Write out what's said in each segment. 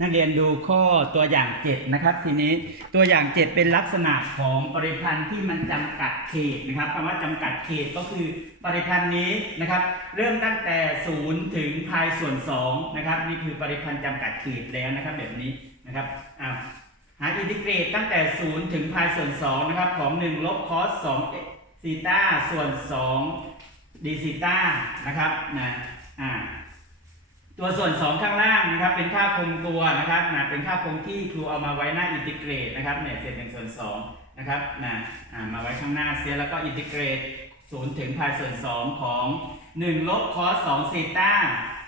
นักเรียนดูข้อตัวอย่าง7นะครับ ทีนี้ตัวอย่าง7เป็นลักษณะของปริพันธ์ที่มันจำกัดเขตนะครับคำว่าจำกัดเขตก็คือปริพันธ์นี้นะครับ เริ่มตั้งแต่0ถึงพายส่วน2นะครับนี่คือปริพันธ์จำกัดเขตแล้วนะครับแบบนี้นะครับอ่าหาอินทิเกรตตั้งแต่0ถึงพายส่วน2นะครับของ1ลบคอส2ซีต้าส่วน2ดีซีต้านะครับนะอ่า ตัวส่วน 2 ข้างล่างนะครับ เป็นค่าคงตัวนะครับนะเป็นค่าคงที่ครูเอามาไว้หน้าอินทิเกรตนะครับเนี่ยเศษหนึ่งส่วน2นะครับนะอ่ามาไว้ข้างหน้าเสียแล้วก็อินทิเกรต0ถึงพายส่วน 2 ของ 1 ลบคอส2ซีต้า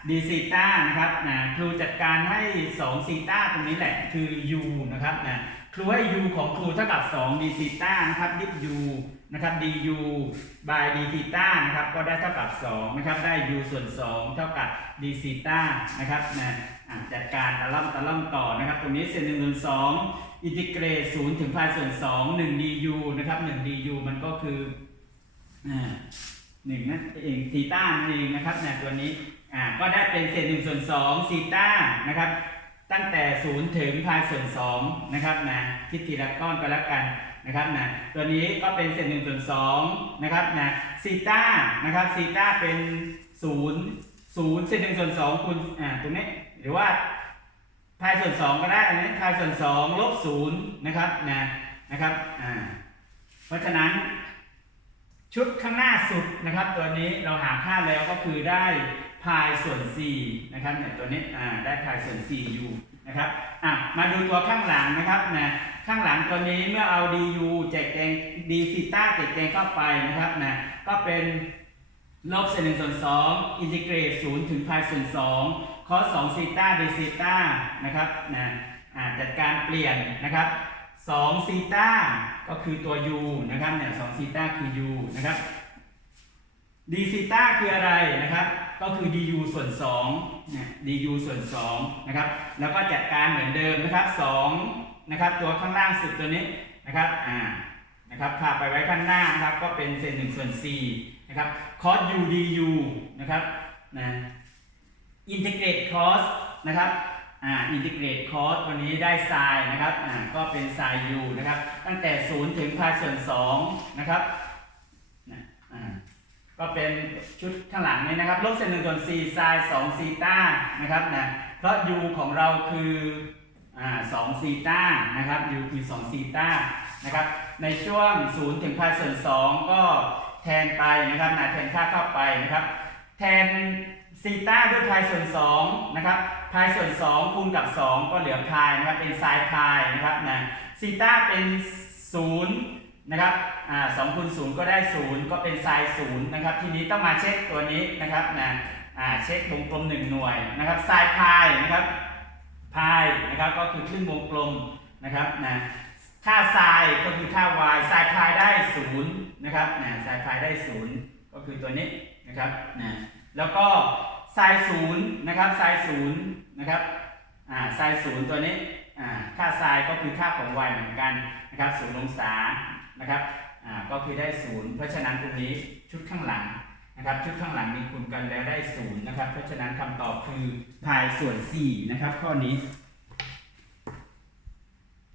ดีซีต้านะครับนะครูจัดการให้2ซีต้าตรงนี้แหละคือ u นะครับนะ ครูให้ u ของครูเท่ากับ2ดีซีต้านะครับดิฟ u นะครับ du by d ซีต้านะครับก็ได้เท่ากับ2นะครับได้ u ส่วน 2 เท่ากับ d ซีต้านะครับนะอะจัดการตะล่อมตะล่อมต่อนะครับ ตรงนี้เศษหนึ่งส่วนสองอินทิเกรตศูนย์ถึงพายส่วนสองหนึ่ง du นะครับหนึ่ง du มันก็คืออ่าหนึ่งนั่นเองซีต้านั่นเองนะครับเนี่ยตัวนี้อ่าก็ได้เป็นเศษหนึ่งส่วนสองซีต้านะครับ ตั้งแต่ศูนย์ถึงพายส่วนสองนะครับนะคิดทีละก้อนก็แล้วกันนะครับนะตัวนี้ก็เป็นเศษหนึ่งส่วนสองนะครับนะซีต้านะครับซีต้าเป็นศูนย์ศูนย์เศษหนึ่งส่วนสองคูณอ่าตรงนี้หรือว่าพายส่วนสองก็ได้อันนี้พายส่วนสองลบศูนย์นะครับนะนะครับอ่าเพราะฉะนั้นชุดข้างหน้าสุดนะครับ ตัวนี้เราหาค่าแล้วก็คือได้ พายส่วน4นะครับเนี่ยตัวนี้อ่าได้พายส่วน4 u นะครับอะมาดูตัวข้างหลังนะครับนะข้างหลังตัวนี้เมื่อเอา du แจกแจง d ซีต้าแจกแจงเข้าไปนะครับนะก็เป็นลบเศษหนึ่งส่วนสองอินทิเกรตศูนย์ถึงพายส่วนสองคอสองซีต้าดีซีต้านะครับนะอ่าจัดการเปลี่ยนนะครับ2ซีต้าก็คือตัว u นะครับเนี่ย2ซีต้าคือ u นะครับ d ซีต้าคืออะไรนะครับ ก็คือ du ส่วน2นี่ย du ส่วน2นะครับ แล้วก็จัดการเหมือนเดิมนะครับ2นะครับ ตัวข้างล่างสุดตัวนี้นะครับ อ่า นะครับพาไปไว้ข้างหน้านะครับ ก็เป็นเศษ1ส่วน4นะครับ cos u du นะครับ นะ integrate cos นะครับ อ่า integrate cos วันนี้ได้ sin นะครับ อ่า ก็เป็น sin u นะครับ ตั้งแต่ 0 ถึงพายส่วน2นะครับ ก็เป็นชุดข้างหลังนี้นะครับลบเศษหนึ่งส่วนสี่ไซน์สองซีต้านะครับนะเพราะ u ของเราคืออ่าสองซีต้านะครับ u คือสองซีต้านะครับในช่วง0ถึงพายส่วน2ก็แทนไปนะครับนะแทนค่าเข้าไปนะครับ แทนซีต้าด้วยพายส่วน2นะครับพายส่วน2คูณกับ2ก็เหลือพายนะครับเป็นไซน์พายนะครับนะซีต้าเป็น0น นะครับอสองคูณศูนย์ก็ได้ศูนย์ก็เป็นไซน์ศูนย์นะครับ ทีนี้ต้องมาเช็คตัวนี้นะครับนะเช็ควงกลมหนึ่งหน่วยนะครับไซน์พายนะครับพายนะครับก็คือครึ่งวงกลมนะครับนะค่าไซน์ก็คือค่า y ไซน์พายได้ศูนย์นะครับนะไซน์พายได้ศูนย์ก็คือตัวนี้นะครับนะแล้วก็ไซน์ศูนย์นะครับไซน์ศูนย์นะครับอ่าไซน์ศูนย์ตัวนี้อ่าค่าไซน์ก็คือค่าของ y เหมือนกันนะครับศูนย์องศา นะครับอ่าก็คือได้ศูนย์เพราะฉะนั้นตรงนี้ชุดข้างหลังนะครับชุดข้างหลังมีคูณกันแล้วได้ศูนย์นะครับเพราะฉะนั้นคำตอบคือพายส่วน4นะครับข้อนี้